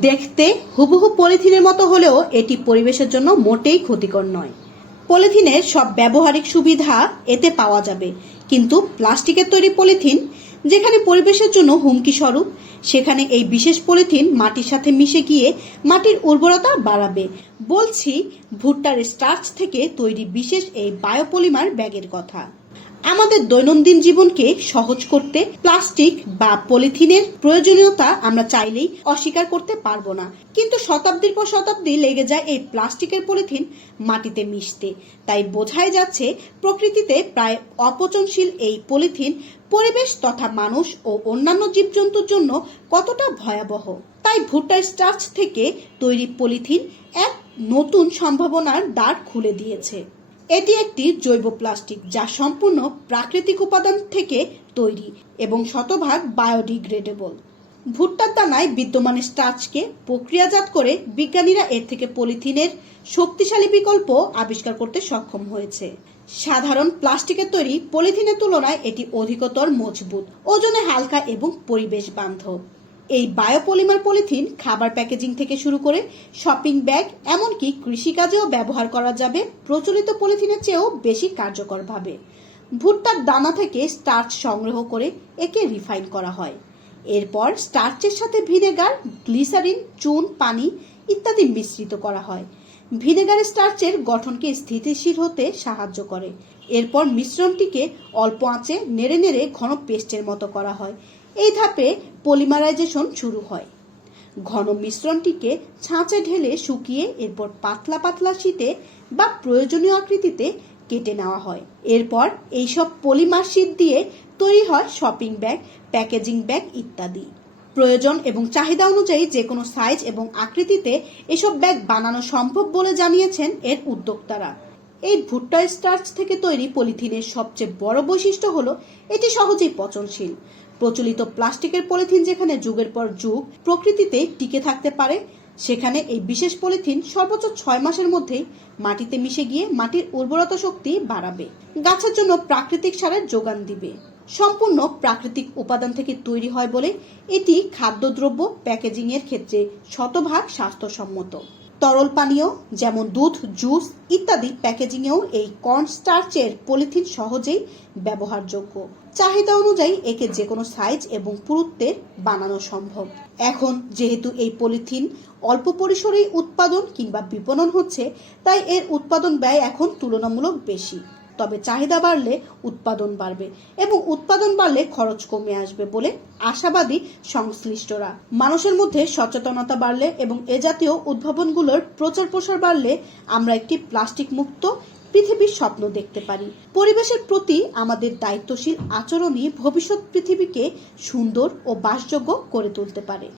দেখতে হুবহু পলিথিনের মতো হলেও এটি পরিবেশের জন্য মোটেই ক্ষতিকর নয়। পলিথিনের সব ব্যবহারিক সুবিধা এতে পাওয়া যাবে, কিন্তু প্লাস্টিকের তৈরি পলিথিন, যেখানে পরিবেশের জন্য হুমকি স্বরূপ, সেখানে এই বিশেষ পলিথিন মাটির সাথে মিশে গিয়ে মাটির উর্বরতা বাড়াবে। বলছি, ভুট্টার স্টার্চ থেকে তৈরি বিশেষ এই বায়োপলিমার ব্যাগের কথা। আমাদের দৈনন্দিন জীবনকে সহজ করতে, প্লাস্টিক বা পলিথিনের প্রয়োজনীয়তা আমরা চাইলেই অস্বীকার করতে পারব না। কিন্তু শতাব্দীর পর শতাব্দী লেগে যায় এই প্লাস্টিকের পলিথিন মাটিতে মিশতে। তাই বোঝাই যাচ্ছে প্রকৃতিতে প্রায় অপচনশীল এই পলিথিন পরিবেশ তথা মানুষ ও অন্যান্য জীবজন্তুর জন্য কতটা ভয়াবহ। তাই ভুট্টা স্টার্চ থেকে তৈরি পলিথিন এক নতুন সম্ভাবনার দ্বার খুলে দিয়েছে। এটি একটি জৈব প্লাস্টিক যা সম্পূর্ণ প্রাকৃতিক উপাদান থেকে তৈরি এবং শতভাগ বায়োডিগ্রেডেবল। ভুট্টার দানায় বিদ্যমান স্টার্চকে প্রক্রিয়াজাত করে বিজ্ঞানীরা এর থেকে পলিথিনের শক্তিশালী বিকল্প আবিষ্কার করতে সক্ষম হয়েছে। সাধারণ প্লাস্টিকের তৈরি পলিথিনের তুলনায় এটি অধিকতর মজবুত, ওজনে হালকা এবং পরিবেশ বান্ধব এই বায়োপলিমার পলিথিন খাবার প্যাকেজিং থেকে শুরু করে শপিং ব্যাগ, এমনকি কৃষিকাজেও ব্যবহার করা যাবে প্রচলিত পলিথিনের চেয়েও বেশি কার্যকরভাবে। ভুট্টার দানা থেকে স্টার্চ সংগ্রহ করে একে রিফাইন করা হয়। এরপর স্টার্চের সাথে ভিনেগার, গ্লিসারিন, চুন, পানি ইত্যাদি মিশ্রিত করা হয়। ভিনেগার স্টার্চের গঠনকে স্থিতিশীল হতে সাহায্য করে। এরপর মিশ্রণটিকে অল্প আঁচে নেড়ে নেড়ে ঘন পেস্টের মতো করা হয়। এই ধাপে পলিমারাইজেশন শুরু হয়। ঘন মিশ্রণটিকে ছাঁচে ঢেলে শুকিয়ে এরপর পাতলা পাতলা শীতে বা প্রয়োজনীয় আকৃতিতে কেটে নেওয়া হয়। এরপর এইসব পলিমার শীট দিয়ে তৈরি হয় শপিং ব্যাগ, প্যাকেজিং ব্যাগ ইত্যাদি। প্রয়োজন এবং চাহিদা অনুযায়ী যে কোনো সাইজ এবং আকৃতিতে এসব ব্যাগ বানানো সম্ভব বলে জানিয়েছেন এর উদ্যোক্তারা। এই ভুট্টা স্টার্চ থেকে তৈরি পলিথিনের সবচেয়ে বড় বৈশিষ্ট্য হলো এটি সহজেই পচনশীল। প্রচলিত প্লাস্টিকের পলিথিন যেখানে যুগের পর যুগ প্রকৃতিতে টিকে থাকতে পারে, সেখানে এই বিশেষ পলিথিন সর্বোচ্চ ছয় মাসের মধ্যেই মাটিতে মিশে গিয়ে মাটির উর্বরতা শক্তি বাড়াবে। গাছের জন্য প্রাকৃতিক সারের যোগান দিবে। সম্পূর্ণ প্রাকৃতিক উপাদান থেকে তৈরি হয় বলে এটি খাদ্যদ্রব্য প্যাকেজিং এর ক্ষেত্রে শতভাগ স্বাস্থ্যসম্মত। তরল পানীয়, যেমন দুধ, জুস ইত্যাদি প্যাকেজিংয়েও এই কর্ন স্টার্চের পলিথিন সহজেই ব্যবহারযোগ্য। চাহিদা অনুযায়ী একে যে কোনো সাইজ এবং পুরুত্বের বানানো সম্ভব। এখন যেহেতু এই পলিথিন অল্প পরিসরেই উৎপাদন কিংবা বিপণন হচ্ছে, তাই এর উৎপাদন ব্যয় এখন তুলনামূলক বেশি। তবে চাহিদা বাড়লে উৎপাদন বাড়বে এবং উৎপাদন বাড়লে খরচ কমে আসবে বলে আশাবাদী সংশ্লিষ্টরা। মানুষের মধ্যে সচেতনতা বাড়লে এবং এ জাতীয় উদ্ভাবনগুলোর প্রচার প্রসার বাড়লে আমরা একটি প্লাস্টিক মুক্ত পৃথিবীর স্বপ্ন দেখতে পারি। পরিবেশের প্রতি আমাদের দায়িত্বশীল আচরণই ভবিষ্যৎ পৃথিবীকে সুন্দর ও বাসযোগ্য করে তুলতে পারে।